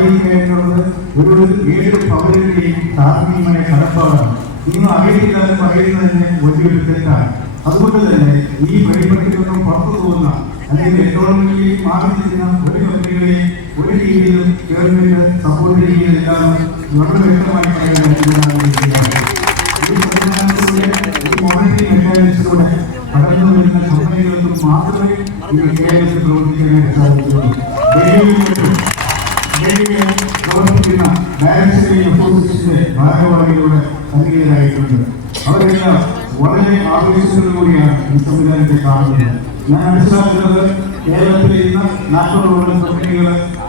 സഹായിക്കേണ്ടത് ഒരു ഏത് പൗരന്റെയും ധാർമ്മികമായ കടപ്പാടാണ്. ഇന്ന് അറിയില്ലാതെ തന്നെ വലിയൊരു തെറ്റാണ്. അതുകൊണ്ട് തന്നെ ഈ വഴിപട്ടിൽ നിന്നും പുറത്തു പോകുന്ന അല്ലെങ്കിൽ എക്കോണമിയിൽ മാറി ഒരു കമ്പനികളെയും ഒരു രീതിയിലും ഗവൺമെന്റ് സപ്പോർട്ട് ചെയ്യുകയില്ല നമ്മൾ വ്യക്തമായി മെക്കാനിസത്തിലൂടെ കടന്നു വരുന്ന കമ്പനികൾക്ക് മാത്രമേ ഈ കേരളത്തിൽ പ്രവർത്തിക്കാനായിട്ട് സാധിക്കുകയുള്ളൂ. ഓപ്പോസിഷന്റെ ഭാരവാഹികളുടെ സംഗീതരായിട്ടുണ്ട്. അവരെല്ലാം വളരെ ആവേശത്തോടുകൂടിയാണ് ഈ സംവിധാനത്തെ കാണുന്നത്. ഞാൻ മനസ്സിലാക്കുന്നത് കേരളത്തിൽ ഇന്ന് നാൽപ്പതോളം കമ്പനികൾ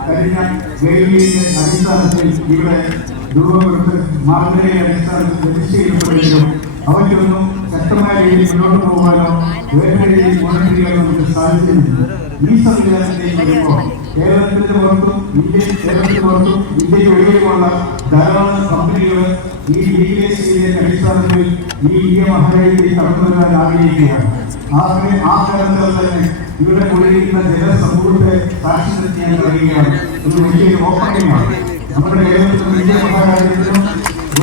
കഴിഞ്ഞ വേദിയുടെ അടിസ്ഥാനത്തിൽ ഇവിടെ രൂപപ്പെടുത്തി മാർഗരയുടെ അടിസ്ഥാനത്തിൽ രജിസ്റ്റർ ചെയ്യപ്പെടുകയും ശക്തമായ രീതിയിൽ മുന്നോട്ട് പോകാനോ വേണ്ട രീതിയിൽ ചെയ്യാനോ നമുക്ക് സാധിക്കുന്നില്ല ഈ സംവിധാനത്തിലേക്ക് വരുമ്പോൾ കേരളത്തിന്റെ പുറത്തും ഇന്ത്യ കേരളത്തിന് പുറത്തും ഇന്ത്യയ്ക്ക് ഒഴികെയുമുള്ള ധാരാളം കമ്പനികൾ ഈ ചെയ്തതിന്റെ അടിസ്ഥാനത്തിൽ ഈ ഇന്ത്യ മഹാരാജ്യത്തിൽ കടന്നു വരാൻ ആഗ്രഹിക്കുകയാണ്. ആ ആ കാലത്തിൽ തന്നെ ഇവിടെ കൂടിയിരിക്കുന്ന ജനസമൂഹത്തെ സാക്ഷി നിർത്തിയാൻ കഴിയുകയാണ്. ഒരു വലിയ ഓപ്പണിംഗ് ആണ്. നമ്മുടെ കേരളത്തിലും ഇന്ത്യ മഹാരാജ്യത്തിലും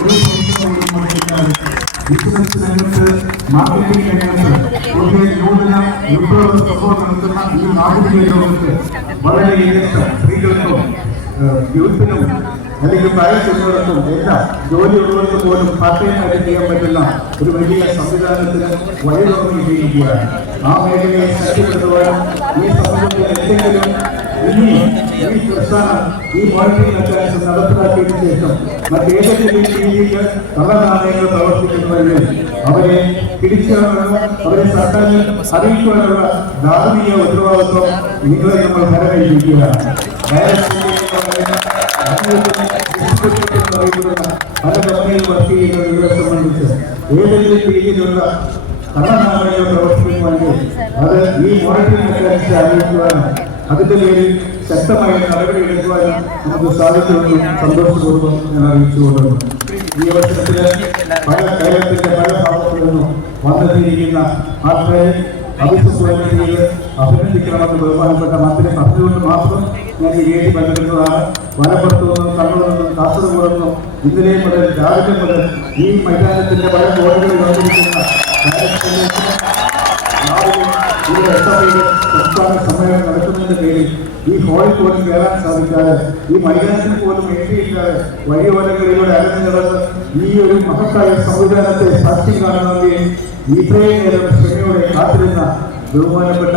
ഒരു സംശയവും മുടങ്ങിയില്ലാതെ ബിസിനസ് രംഗത്ത് മാർക്കറ്റിംഗ് രംഗത്ത് ഒരു നൂതന വിപ്ലവ സംഭവം നടത്തുന്ന ഈ നാടിന്റെ ലോകത്ത് വളരെയേറെ സ്ത്രീകൾക്കും ഏഹ്, യൂത്തിനും അല്ലെങ്കിൽ പ്രായത്തിലുള്ളവർക്കും എല്ലാം ജോലിയുള്ളവർക്ക് പോലും പാർട്ടിയുമായിട്ട് ചെയ്യാൻ പറ്റുന്ന ഒരു വലിയ സംവിധാനത്തിന് വഴി തുറന്നിരിക്കുകയാണ് ആ മേഖലയെ ശക്തിപ്പെടുത്തുവാനും ഈ സമൂഹത്തിൽ എന്തെങ്കിലും ഇനി ഈ പ്രസ്ഥാനം ഈ മോണിറ്ററിംഗ് അറ്റാൻസ് നടപ്പിലാക്കിയതിനു ശേഷം മറ്റേതൊക്കെ രീതിയിൽ കള്ളനാണയങ്ങൾ പ്രവർത്തിക്കുന്നുവെങ്കിൽ അവരെ തിരിച്ചറിയാനുള്ള അവരെ സർക്കാരിൽ അറിയിക്കുവാനുള്ള ധാർമ്മിക ഉത്തരവാദിത്വം നിങ്ങളെ നമ്മൾ ഫലമേൽപ്പിക്കുകയാണ് പല കമ്പനികൾ വർക്ക് ചെയ്യുന്ന നിങ്ങളെ സംബന്ധിച്ച് ഏതെങ്കിലും രീതിയിലുള്ള കള്ളനാണയങ്ങൾ പ്രവർത്തിക്കുമെങ്കിൽ അത് ഈ മോണിറ്ററിംഗ് മെക്കാനിസം അറിയിക്കുവാനും അതിന്റെ പേരിൽ ശക്തമായ നടപടി എടുക്കുവാനും നമുക്ക് സാധിക്കുമെന്നും സന്തോഷപൂർവം ഞാൻ അറിയിച്ചുകൊള്ളുന്നു ഈ അവസരത്തിൽ പല കേരളത്തിന്റെ പല ഭാഗത്തു നിന്നും വന്നെത്തിയിരിക്കുന്ന ആൾക്കാരെ അഭിസംബോധന ചെയ്ത് അഭിനന്ദിക്കണമെന്ന് ബഹുമാനപ്പെട്ട മന്ത്രി പറഞ്ഞുകൊണ്ട് മാത്രം ഞാൻ ഈ വേദി പങ്കെടുക്കുന്നതാണ് വലപ്പുറത്തു നിന്നും കണ്ണൂരിൽ നിന്നും കാസർഗോഡ് നിന്നും ഇന്നലെ മുതൽ രാവിലെ മുതൽ ഈ മൈതാനത്തിന്റെ പല ബോർഡുകളിൽ വന്നിരിക്കുന്ന സംസ്ഥാന സമ്മേളനം നടക്കുന്നതിന്റെ പേരിൽ ഈ ഹോളിൽ പോലും കയറാൻ സാധിക്കാതെ ഈ മൈതാനത്തിൽ പോലും എത്തിയില്ലാതെ വഴിയോരങ്ങളിലൂടെ അകന്നു നടന്ന് ഈ ഒരു മഹത്തായ സംവിധാനത്തെ സാക്ഷ്യം കാണുന്നതിന് ഇത്രയും നേരം ക്ഷമയോടെ കാത്തിരുന്ന ബഹുമാനപ്പെട്ട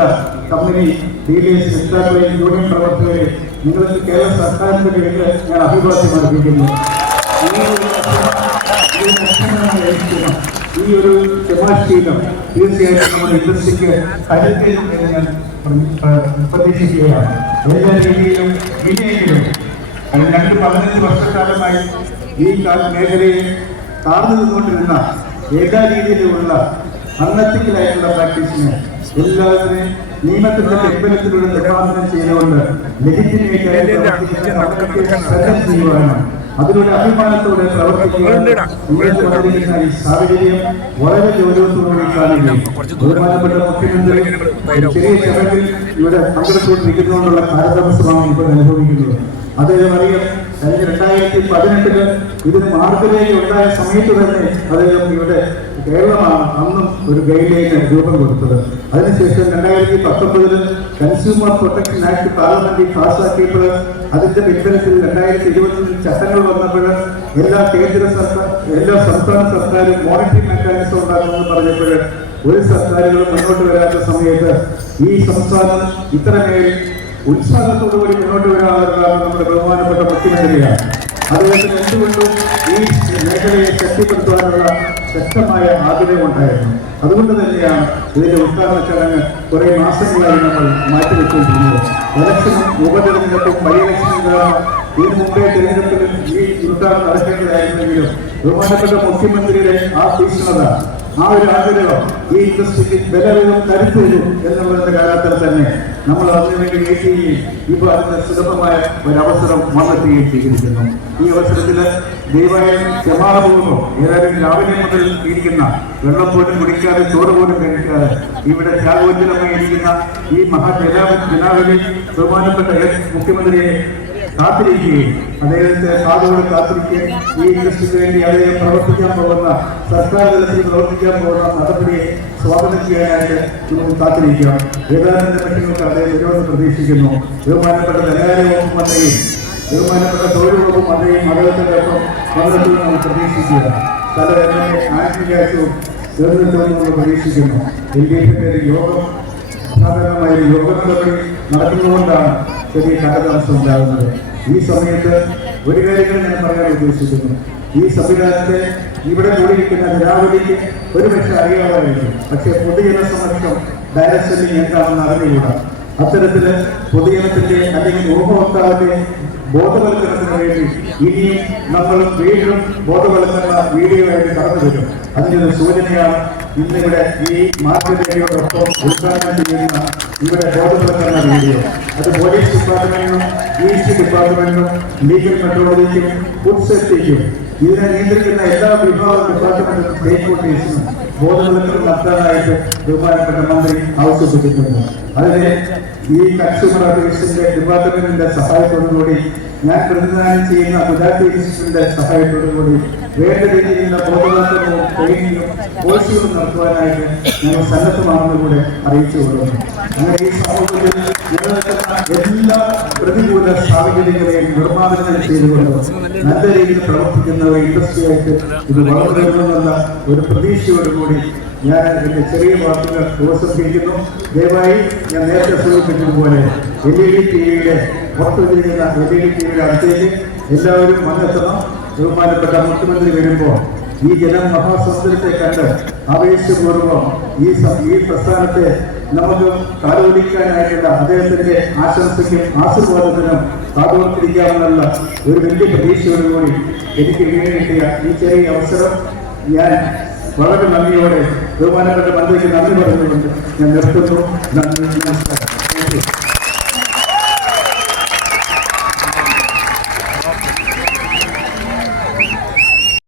കമ്പനി ഡീലേഴ്സ് നേതാക്കളെയും യൂണിയൻ പ്രവർത്തകരെ നിങ്ങൾക്ക് കേരള സർക്കാരിന്റെ പേരിൽ ഞാൻ അഭിഭാഷ്യം അർപ്പിക്കുന്നു. ഈ ഒരു ക്ഷമാശീലം തീർച്ചയായിട്ടും നമ്മുടെ ഇൻഡസ്ട്രിക്ക് കരുത്തിൽ ഞാൻ പ്ര- പ്ര- പ്രതീക്ഷിക്കുകയാണ്. എല്ലാ രീതിയിലും ഇനിയെങ്കിലും രണ്ട് പതിനഞ്ച് വർഷക്കാലമായി ഈ കാ- മേഖലയെ താഴ്ന്നു നിന്നുകൊണ്ടിരുന്ന ഏതാ രീതിയിലുള്ള അന്നത്തിക്കലായിട്ടുള്ള പ്രാക്ടീസിനെ എല്ലാവരെയും നിയമത്തിന്റെ പിൻബലത്തിലൂടെ നിർമ്മാർജനം ചെയ്തുകൊണ്ട് ലെജിറ്റിമേറ്റ് ആയിട്ട് പ്രവർത്തിക്കുന്ന കമ്പനിക്ക് ശ്രദ്ധ ചെയ്യുവാനും അതിലൂടെ അഭിമാനത്തോടെ പ്രവർത്തിക്കുവാനും ഇങ്ങോട്ട് ഈ സാഹചര്യം വളരെ ഗൗരവത്തോടുകൂടി കാണുകയും ബഹുമാനപ്പെട്ട മുഖ്യമന്ത്രി ചെറിയ ചടങ്ങിൽ ഇവിടെ പങ്കെടുത്തുകൊണ്ടിരിക്കുന്നതുകൊണ്ടുള്ള കാലതാമസമാണ് ഇപ്പോൾ അനുഭവിക്കുന്നത്. അദ്ദേഹം അറിയാം കഴിഞ്ഞ രണ്ടായിരത്തി പതിനെട്ടിൽ ഇതിന് മാർഗരേഖ ഉണ്ടായ സമയത്ത് തന്നെ അദ്ദേഹം ഇവിടെ കേരളമാണ് അന്നും ഒരു ഗൈഡ് ലൈന് രൂപം കൊടുത്തത്. അതിനുശേഷം രണ്ടായിരത്തി പത്തൊമ്പതിൽ കൺസ്യൂമർ പ്രൊട്ടക്ഷൻ ആക്ട് പാർലമെന്റിൽ പാസ്സാക്കിയപ്പോൾ അതിന്റെ പിൻബലത്തിൽ രണ്ടായിരത്തി ഇരുപത്തിയൊന്നിൽ ചട്ടങ്ങൾ വന്നപ്പോൾ എല്ലാ കേന്ദ്ര സർക്കാർ എല്ലാ സംസ്ഥാന സർക്കാരും മോണിറ്ററിംഗ് മെക്കാനിസം ഉണ്ടാക്കുമെന്ന് പറഞ്ഞപ്പോൾ ഒരു സർക്കാരുകളും മുന്നോട്ട് വരാത്ത സമയത്ത് ഈ സംസ്ഥാനം ഇത്രമേൽ ഉത്സാഹത്തോടുകൂടി മുന്നോട്ട് വരാനുള്ള നമ്മുടെ ബഹുമാനപ്പെട്ട മുഖ്യമന്ത്രിയാണ്. അദ്ദേഹത്തിന് എന്തുകൊണ്ടും ഈ മേഖലയെ ശക്തിപ്പെടുത്തുവാനുള്ള ശക്തമായ ആഗ്രഹമുണ്ടായിരുന്നു അതുകൊണ്ട് തന്നെയാണ് ഇതിന്റെ ഉദ്ഘാടന ചടങ്ങ് കുറെ മാസങ്ങളായി നമ്മൾ മാറ്റിവെച്ചുകൊണ്ടിരുന്നത്. ഇലക്ഷനും ഉപതെരഞ്ഞെടുപ്പും ബൈ ഇതിനു മുമ്പേ തിരഞ്ഞെടുപ്പിൽ ഈ ഉദ്ഘാടനം നടക്കേണ്ടതായിരുന്നെങ്കിലും ബഹുമാനപ്പെട്ട മുഖ്യമന്ത്രിയുടെ ആ തീക്ഷ്ണത ആ ഒരു ആഗ്രഹം ഈ ഇൻഡസ്ട്രിക്ക് ബലവും കരുത്തരും എന്നുള്ളതിന്റെ കാലത്തിൽ തന്നെ നമ്മൾ അതിനു വേണ്ടി വെയിറ്റ് ചെയ്യുകയും ഇപ്പോൾ അതിന് സുഗമമായ ഒരു അവസരം വന്നെത്തുകയും ചെയ്തിരിക്കുന്നു. ഈ അവസരത്തിൽ ദയവായി ക്ഷമാപൂർവം ഏതായാലും രാവിലെ മുതൽ ഇരിക്കുന്ന വെള്ളം പോലും കുടിക്കാതെ ചോറ് പോലും കഴിക്കാതെ ഇവിടെ ത്യാഗോജ്ജലമായി ഇരിക്കുന്ന ഈ മഹാജനാ ജനാവിലെ ബഹുമാനപ്പെട്ട മുഖ്യമന്ത്രിയെ കാത്തിരിക്കുകയും അദ്ദേഹത്തെ കാതോട് കാത്തിരിക്കുകയും ഈ ഇൻഡസ്ട്രിക്ക് വേണ്ടി അദ്ദേഹം പ്രവർത്തിക്കാൻ പോകുന്ന സർക്കാർ തലത്തിൽ പ്രവർത്തിക്കാൻ പോകുന്ന നടപടിയെ സ്വാഗതം ചെയ്യാനായിട്ട് നമുക്ക് കാത്തിരിക്കാം. ഏതാനും നിമിഷങ്ങൾക്ക് അദ്ദേഹം നിരോധനം പ്രതീക്ഷിക്കുന്നു. ബഹുമാനപ്പെട്ട ധനകാര്യ വകുപ്പ് മന്ത്രിയും ബഹുമാനപ്പെട്ട തൊഴിൽ വകുപ്പ് മന്ത്രിയും അദ്ദേഹത്തിന്റെ ഒപ്പം പങ്കെടുക്കുമെന്ന് നമ്മൾ പ്രതീക്ഷിക്കുക സ്ഥല ആത്മീയാഴ്ചവും തീർന്നിട്ടുമെന്ന് നമ്മൾ പ്രതീക്ഷിക്കുന്നു. എൽ ഡി എഫിന്റെ യോഗം സാധാരണമായ യോഗ നടപടി നടക്കുന്നതുകൊണ്ടാണ് ചെറിയ കാലതാമസം ഉണ്ടാകുന്നത്. ഈ സമയത്ത് ഒരു കാര്യങ്ങൾ ഞാൻ പറയാൻ ഉദ്ദേശിക്കുന്നു. ഈ സംവിധാനത്തെ ഇവിടെ കൂടിയിരിക്കുന്ന ജനാവലിക്ക് ഒരുപക്ഷെ അറിയാമായിരിക്കും പക്ഷേ പൊതുജന സമക്ഷം സെല്ലിംഗ് എന്താണെന്ന് അറിഞ്ഞുകൂടാ. അത്തരത്തിൽ പൊതുജനത്തിന്റെ അല്ലെങ്കിൽ ഉപഭോക്താവിന്റെ ബോധവൽക്കരണത്തിന് വേണ്ടി ഇനിയും നമ്മൾ വീണ്ടും ബോധവൽക്കരണ വീഡിയോ ആയിട്ട് കടന്നു വരും അതിന്റെ സൂചനയാണ് ഇന്നിവിടെ ഈ മാർഗരേഖയോടൊപ്പം ഉദ്ഘാടനം ചെയ്യുന്ന ഇവിടെ ബോധവൽക്കരണ വീഡിയോ. അത് പോലീസ് ഡിപ്പാർട്ട്മെന്റിനും ഈസ്റ്റ് ഡിപ്പാർട്ട്മെന്റിനും ലീഗൽ മെട്രോളജിക്കും ഫുഡ് സേഫ്റ്റിക്കും ഇതിനെ നിയന്ത്രിക്കുന്ന എല്ലാ വിഭാഗ ഡിപ്പാർട്ട്മെന്റും സ്റ്റേറ്റ് ഹോൾഡേഴ്സിനും ബോധവൽക്കരണം നടത്താനായിട്ട് ബഹുമാനപ്പെട്ട മന്ത്രി ആവശ്യപ്പെട്ടിട്ടുണ്ട്. അതിന് ഈ കൺസ്യൂമർ അഫയേഴ്സിന്റെ ഡിപ്പാർട്ട്മെന്റിന്റെ സഹായത്തോടുകൂടി ഞാൻ പ്രതിദാനം ചെയ്യുന്ന ഗുജറാത്തി ഇൻസ്റ്റിറ്റ്യൂട്ടിന്റെ സഹായത്തോടുകൂടി വേണ്ട രീതിയിലുള്ള ബോധവൽക്കരണവും ട്രെയിനിങ്ങും കോഴ്സുകളും നടത്തുവാനായിട്ട് ഞങ്ങൾ സന്നദ്ധമാണെന്ന് കൂടെ അറിയിച്ചു കൊടുക്കുന്നു അങ്ങനെ ഈ സമൂഹത്തിൽ നിലനിൽക്കുന്ന എല്ലാ പ്രതികൂല സാഹചര്യങ്ങളെയും നിർമ്മാർജനം ചെയ്തുകൊണ്ട് നല്ല രീതിയിൽ പ്രവർത്തിക്കുന്ന ഇൻഡസ്ട്രിയായിട്ട് ഇത് വളർന്നു വരുന്നുവെന്ന ഒരു പ്രതീക്ഷയോടുകൂടി ഞാൻ എന്റെ ചെറിയ വാക്കുകൾ ഉപസംഹരിക്കുന്നു. ദയവായി ഞാൻ നേരത്തെ സൂചിപ്പിച്ചതുപോലെ എൽ ഇ ഡി ടി വിയുടെ പുറത്തുവരിക്കുന്ന എൽ ഇ ഡി ടി വിയുടെ അടുത്തേക്ക് എല്ലാവരും വന്നെത്തണം. ബഹുമാനപ്പെട്ട മുഖ്യമന്ത്രി വരുമ്പോൾ ഈ ജനം മഹാസമുദ്രത്തെ കണ്ട് ആവേശപൂർവം ഈ ഈ പ്രസ്ഥാനത്തെ നമുക്ക് കാലോലിക്കാനായിട്ടുള്ള അദ്ദേഹത്തിന്റെ ആശംസയ്ക്കും ആശീർവാദത്തിനും കാതോർത്തിരിക്കാമെന്നുള്ള ഒരു വലിയ പ്രതീക്ഷയോടുകൂടി എനിക്ക് വീണ്ടും കിട്ടിയ ഈ ചെറിയ അവസരം ഞാൻ വളരെ നന്ദിയോടെ ബഹുമാനപ്പെട്ട മന്ത്രിക്ക് നന്ദി പറഞ്ഞുകൊണ്ട് ഞാൻ നിർത്തുന്നു. നന്ദി നമസ്കാരം.